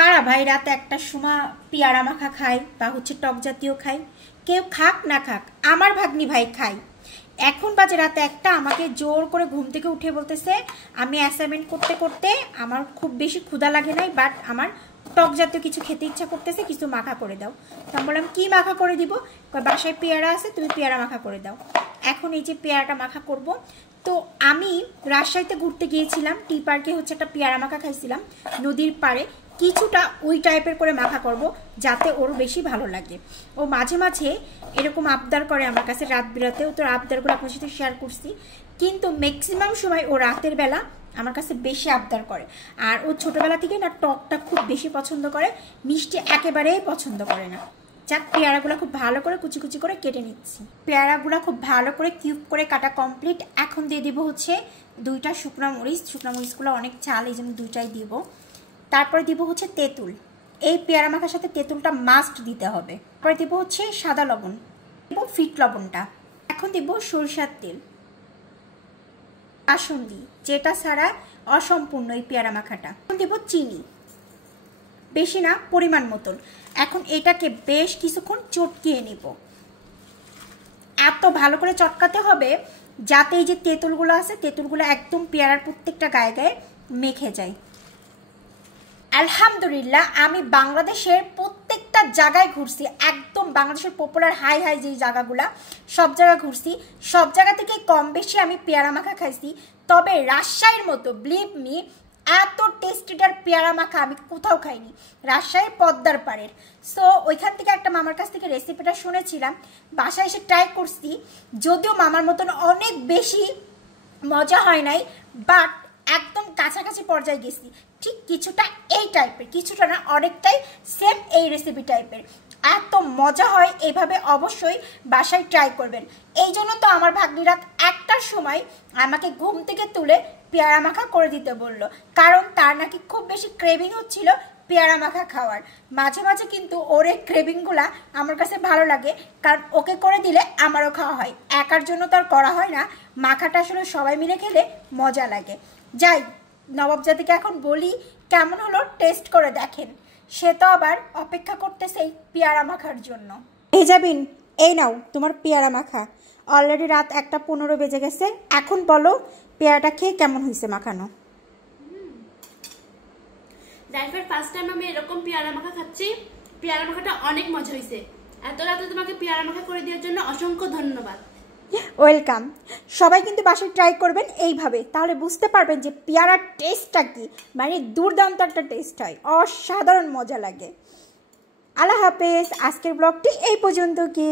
কারা ভাই রাতে একটার সময় পেয়ারা মাখা খায় বা হচ্ছে টক জাতীয় খায়? কেউ খাক না খাক, আমার ভাগ্নি ভাই খাই। এখন বাজে রাতে একটা, আমাকে জোর করে ঘুম থেকে উঠে বলতেছে আমি অ্যাসাইনমেন্ট করতে করতে আমার খুব বেশি ক্ষুধা লাগে নাই, বাট আমার টক জাতীয় কিছু খেতে ইচ্ছা করতেছে, কিছু মাখা করে দাও। তো আমি বললাম কি মাখা করে দিব? বাসায় পেয়ারা আছে, তুমি পেয়ারা মাখা করে দাও। এখন এই যে পেয়ারাটা মাখা করব। তো আমি রাজশাহীতে ঘুরতে গিয়েছিলাম, টি পার্কে হচ্ছে একটা পেয়ারা মাখা খাইছিলাম নদীর পাড়ে। কিছুটা ওই টাইপের করে মাখা করব যাতে ওর বেশি ভালো লাগে। ও মাঝে মাঝে এরকম আবদার করে আমার কাছে রাত বিরাতেও, তো আবদারগুলো আপনার সাথে শেয়ার করছি। কিন্তু ম্যাক্সিমাম সময় ও রাতের বেলা আমার কাছে বেশি আবদার করে। আর ও ছোটোবেলা থেকে না টকটা খুব বেশি পছন্দ করে, মিষ্টি একেবারেই পছন্দ করে না। যাক, পেয়ারাগুলো খুব ভালো করে কুচি কুচি করে কেটে নিচ্ছি। পেয়ারাগুলো খুব ভালো করে কিউব করে কাটা কমপ্লিট। এখন দিয়ে দিব হচ্ছে 2টা শুকনো মরিচ। শুকনো মরিচগুলো অনেক ঝাল, এই জন্য 2টাই দিব। তারপরে দিব হচ্ছে তেঁতুল। এই পেয়ারা মাখার সাথে তেঁতুলটা মাস্ট দিতে হবে। তারপরে দিব হচ্ছে সাদা লবণ, দিব ফিট লবণটা। এখন দিব সরষের তেল, কাসুন্দি, যেটা ছাড়া অসম্পূর্ণ এই পেয়ারা মাখাটা। এখন দিব চিনি, বেশি না, পরিমাণ মতন। এখন এটাকে বেশ কিছুক্ষণ চটকিয়ে নিব। এত ভালো করে চটকাতে হবে যাতে এই যে তেঁতুলগুলো আছে, তেঁতুলগুলো একদম পেয়ারার প্রত্যেকটা গায়ে গায়ে মেখে যায়। আলহামদুলিল্লাহ, আমি বাংলাদেশের প্রত্যেকটা জায়গায় ঘুরছি, একদম বাংলাদেশের পপুলার হাই হাই যে জায়গাগুলা সব জায়গা ঘুরছি। সব জায়গা থেকে কম বেশি আমি পেয়ারা মাখা খাইছি, তবে রাজশাহীর মতো বিলিভ মি এত টেস্টিটার পেয়ারা মাখা আমি কোথাও খাইনি। রাজশাহীর পদ্মার পাড়ের। সো ওইখান থেকে একটা মামার কাছ থেকে রেসিপিটা শুনেছিলাম, বাসায় এসে ট্রাই করছি। যদিও মামার মতন অনেক বেশি মজা হয় নাই, বাট একদম কাছাকাছি পর্যায়ে গেছি। ঠিক কিছুটা এই টাইপের, কিছুটা না অনেকটাই সেম এই রেসিপি টাইপের। এত মজা হয়, এইভাবে অবশ্যই বাসায় ট্রাই করবেন। এই জন্য তো আমার ভাগ্নি রাত 1টার সময় আমাকে ঘুম থেকে তুলে পেয়ারা মাখা করে দিতে বললো, কারণ তার নাকি খুব বেশি ক্রেভিং হচ্ছিল পেয়ারা মাখা খাওয়ার। মাঝে মাঝে কিন্তু ওর এই ক্রেভিংগুলা আমার কাছে ভালো লাগে, কারণ ওকে করে দিলে আমারও খাওয়া হয়, একার জন্য তো আর করা হয় না। মাখাটা আসলে সবাই মিলে খেলে মজা লাগে। যাই, নবাব জাতিকে এখন বলি কেমন হলো টেস্ট করে দেখেন। সে তো আবার অপেক্ষা করতেছে এই পেয়ারা মাখার জন্য। এই যাবিন, এই নাও তোমার পেয়ারা মাখা। অলরেডি রাত 1:15 বেজে গেছে। এখন বলো পেয়ারাটা খেয়ে কেমন হয়েছে মাখানো? লাইফের ফার্স্ট টাইম আমি এরকম পেয়ারা মাখা খাচ্ছি। পেয়ারা মাখাটা অনেক মজা হয়েছে। এত রাতে তোমাকে পেয়ারা মাখা করে দেওয়ার জন্য অসংখ্য ধন্যবাদ। ওয়েলকাম। সবাই কিন্তু বাসায় ট্রাই করবেন এইভাবে, তাহলে বুঝতে পারবেন যে পেয়ারার টেস্টটা কি, মানে দুর্দান্ত একটা টেস্ট হয়, অসাধারণ মজা লাগে। আল্লাহ হাফেজ। আজকের ব্লগটি এই পর্যন্ত কি।